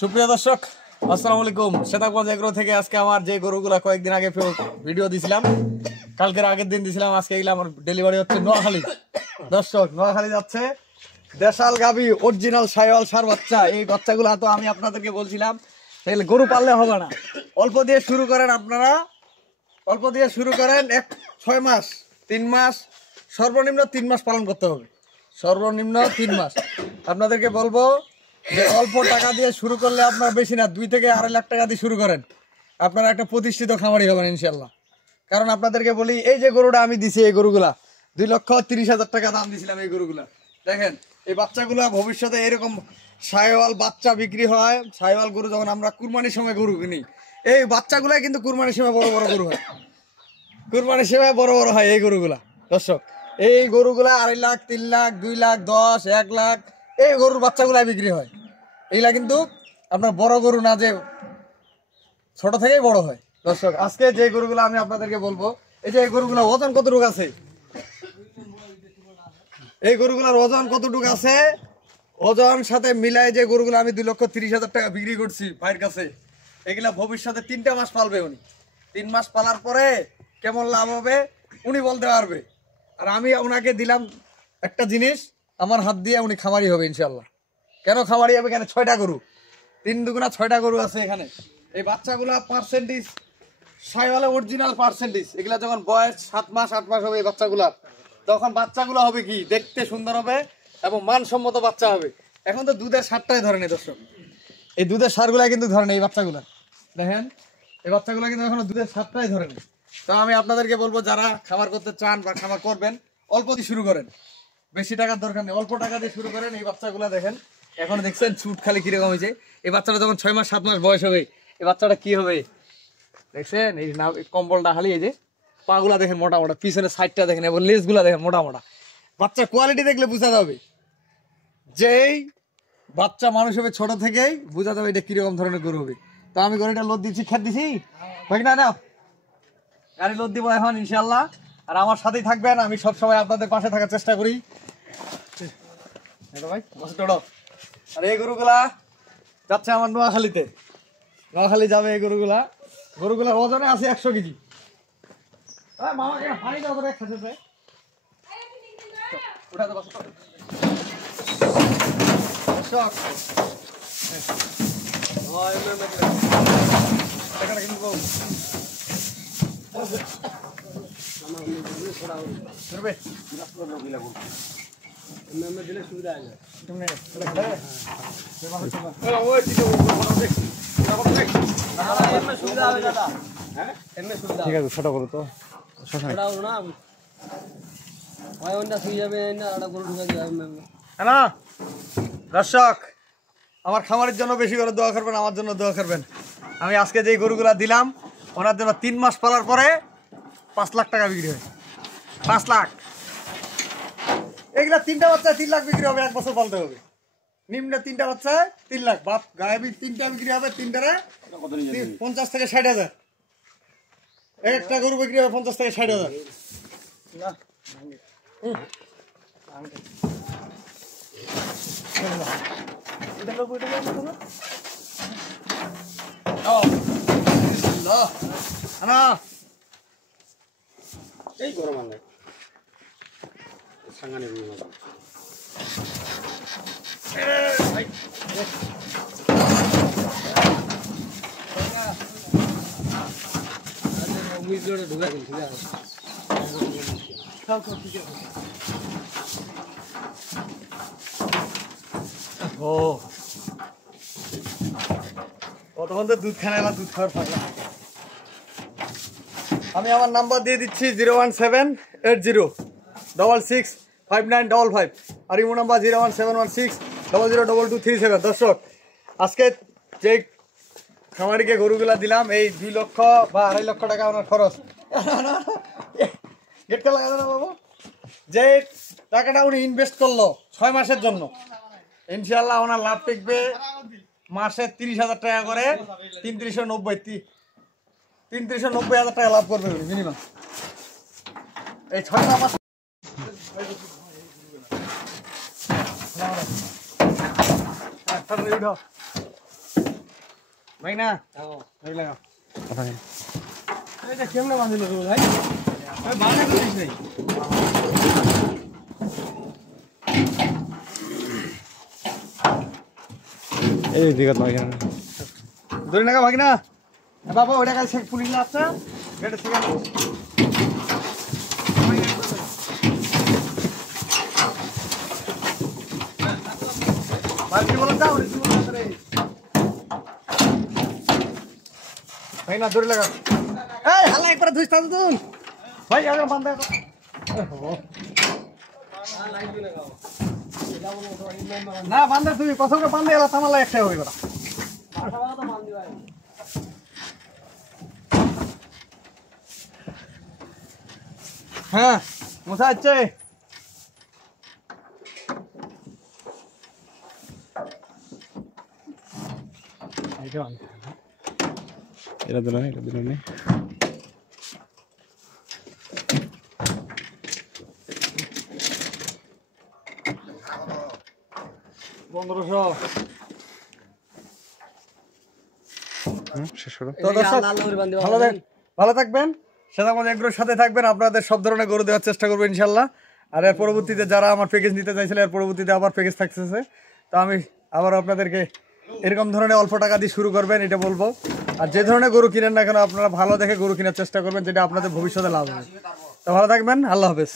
সুপ্রিয় দর্শক আসসালামু আলাইকুম। সেতাগঞ্জ এগ্রো থেকে আজকে আমার যে গরুগুলা কয়েকদিন আগে ভিডিও দিছিলাম, কালকের আগের দিন দিছিলাম, আজকে এগুলো আমার ডেলিভারি হচ্ছে নোয়াখালী। দর্শক, নোয়াখালী যাচ্ছে দেশাল গাভী অরিজিনাল সাইওয়াল সার বাচ্চা। এই বাচ্চাগুলো তো আমি আপনাদেরকে বলছিলাম তাহলে গরু পাললে হবে না, অল্প দিয়ে শুরু করেন। আপনারা অল্প দিয়ে শুরু করেন, 6 মাস 3 মাস সর্বনিম্ন 3 মাস পালন করতে হবে, সর্বনিম্ন 3 মাস। আপনাদেরকে বলবো যে অল্প টাকা দিয়ে শুরু করলে আপনার বেশি না, 2 থেকে 2.5 লাখ টাকা দিয়ে শুরু করেন, আপনারা একটা প্রতিষ্ঠিত খামারি হবেন ইনশাল্লাহ। কারণ আপনাদেরকে বলি, এই যে গরুটা আমি দিছি, এই গরুগুলা 2,30,000 টাকা দাম দিছিলাম। এই গরুগুলা দেখেন, এই বাচ্চাগুলা ভবিষ্যতে এরকম সাইওয়াল বাচ্চা বিক্রি হয়। সাইওয়াল গরু যখন আমরা কুরবানির সময় গরু কিনি, এই বাচ্চাগুলাই কিন্তু কুরবানির সময় বড় বড় গরু হয়, কুরবানির সময় বড় বড় হয় এই গরুগুলা। দর্শক, এই গরুগুলা 2.5 লাখ 3 লাখ 2 লাখ 10 1 লাখ এই গরুর বাচ্চাগুলাই বিক্রি হয়। এইগুলা কিন্তু আপনার বড় গরু না, যে ছোট থেকেই বড় হয়। দর্শক, আজকে যে গরুগুলো আমি আপনাদেরকে বলবো, এই যে এই গরুগুলো ওজন কতটুকু আছে, এই গরুগুলোর ওজন কতটুকু আছে, ওজন সাথে মিলাই যে গরুগুলো আমি 2,30,000 টাকা বিক্রি করছি ভাইয়ের কাছে, এগুলা ভবিষ্যতে 3টা মাস পালবে উনি। 3 মাস পালার পরে কেমন লাভ হবে উনি বলতে পারবে। আর আমি ওনাকে দিলাম একটা জিনিস, আমার হাত দিয়ে উনি খামারি হবে ইনশাল্লাহ। কেন খামারি হবে? এখানে 6টা গরু, 3 দুগুণা 6টা গরু আছে এখানে। এই বাচ্চাগুলা পার্সেন্টেজ সাইওয়ালে অরিজিনাল পার্সেন্টেজ। এগুলা যখন বয়স 7 মাস 8 মাস হবে এই বাচ্চাগুলা, তখন বাচ্চাগুলো হবে কি দেখতে সুন্দর হবে এবং মানসম্মত বাচ্চা হবে। এখন তো দুধের সারটাই ধরে নেই দর্শক, এই দুধের সারগুলা কিন্তু ধরে নেই। এই বাচ্চাগুলা দেখেন, এই বাচ্চাগুলা কিন্তু এখনো দুধের সারটাই ধরে নেই। তো আমি আপনাদেরকে বলবো, যারা খামার করতে চান বা খামার করবেন, অল্প দিয়ে শুরু করেন, বেশি টাকার দরকার নেই, অল্প টাকা দিয়ে শুরু করেন। এই বাচ্চাগুলা দেখেন, এখন দেখছেন চুট খালি কিরকম হয়েছে। এই বাচ্চাটা যখন 6 মাস 7 মাস বয়স হবে, এই বাচ্চাটা কি হবে দেখছেন? এই না কম্বলটা খালি, এই যে পাগুলা দেখেন মোটা মোটা, পিছনে সাইডটা দেখেন এবং লেজগুলা দেখেন মোটা মোটা। বাচ্চার কোয়ালিটি দেখলে বোঝা যাবে, যেই বাচ্চা মানুষ হবে ছোট থেকেই বোঝা যাবে এটা কিরকম ধরনের গরু হবে। তো আমি গরুটা লোদ দিচ্ছি, খেত দিছি ভাই, না না গাড়ি লোদ দিব এখন ইনশাল্লাহ। আর আমার সাথেই থাকবেন, আমি সবসময় আপনাদের পাশে থাকার চেষ্টা করি ভাই। আর এই গরুগুলা যাচ্ছে আমার নোয়াখালীতে, নোয়াখালী যাবে এই গরুগুলা। গরুগুলার ওজনে আছে 100 কেজি। মামা কেন পানি দাও করে খেতে উঠা তো বাস দিলে সুবিধা আছে। ঠিক আছে, ছোট করো তো দর্শক, আমার খামারের জন্য বেশি করে দোয়া করবেন, আমার জন্য দোয়া করবেন। আমি আজকে যে গরুগুলা দিলাম ওনার জন্য 3 মাস পালার পরে 5 লাখ টাকা বিক্রি হয়। 5 লাখ এগুলা 3টা বাচ্চায় 3 লাখ বিক্রি হবে, 1 বছর পালতে হবে। নিম্নে 3টা বাচ্চায় 3 লাখ, বাপ গায়ে 3টা বিক্রি হবে, 3টারে 50 থেকে 60,000। একটা গরু বিক্রি হবে 50 থেকে 60,000। এই গরম আনলে সাঙ্গানে ঢুকা দিন, ঠিক আছে? তখন তো দুধ খানা এলাম, দুধ খাওয়ার ফাঁকা। আমি আমার নাম্বার দিয়ে দিচ্ছি 01780665955 আর ইমো নাম্বার 01716002237। দর্শক, আজকে যে খামারিকে গরুগুলা দিলাম, এই 2 লক্ষ বা 2.5 লক্ষ টাকা ওনার খরচ। গেটটা লাগানো না বাবু, যে টাকাটা উনি ইনভেস্ট করলো 6 মাসের জন্য, ইনশাল্লাহ ওনার লাভ টিকবে মাসে 30,000 টাকা করে, 3390,000 টাকা লাভ করবে মিনিমাম এই 6টা মাস। ভাই না ধরে লাগাও এটা কেমনে বাঁধিল ভাই বাঁধা করিস নাই এই দিগত ভাই ধরে লাগা ভাই না বাবা ওটা কাছে পুলিশ না আছে এটা থেকে বাকি বলা যাও রে ভাই না ধরে লাগা এই হালা একবার ধুইছ তা তুই ভাই আগে বাঁধা না বাঁধা তুমি কত করে বাঁধে এলা তামালা একটা হই বড় হ্যাঁ মশা আছে এটা দিল না 1500 ভালো থাকবেন সেদামত এগ্রোর সাথে থাকবেন আপনাদের সব ধরনের গরু দেওয়ার চেষ্টা করবো ইনশাল্লাহ আর এর পরবর্তীতে যারা আমার প্যাকেজ নিতে চাইছিল এর পরবর্তীতে আবার প্যাকেজ থাকতেছে তো আমি আবার আপনাদেরকে এরকম ধরনের অল্প টাকা দিয়ে শুরু করবেন এটা বলবো আর যে ধরনের গরু কিনেন না কেন আপনারা ভালো দেখে গরু কেনার চেষ্টা করবেন যেটা আপনাদের ভবিষ্যতে লাভ হবে তো ভালো থাকবেন আল্লাহ হাফেজ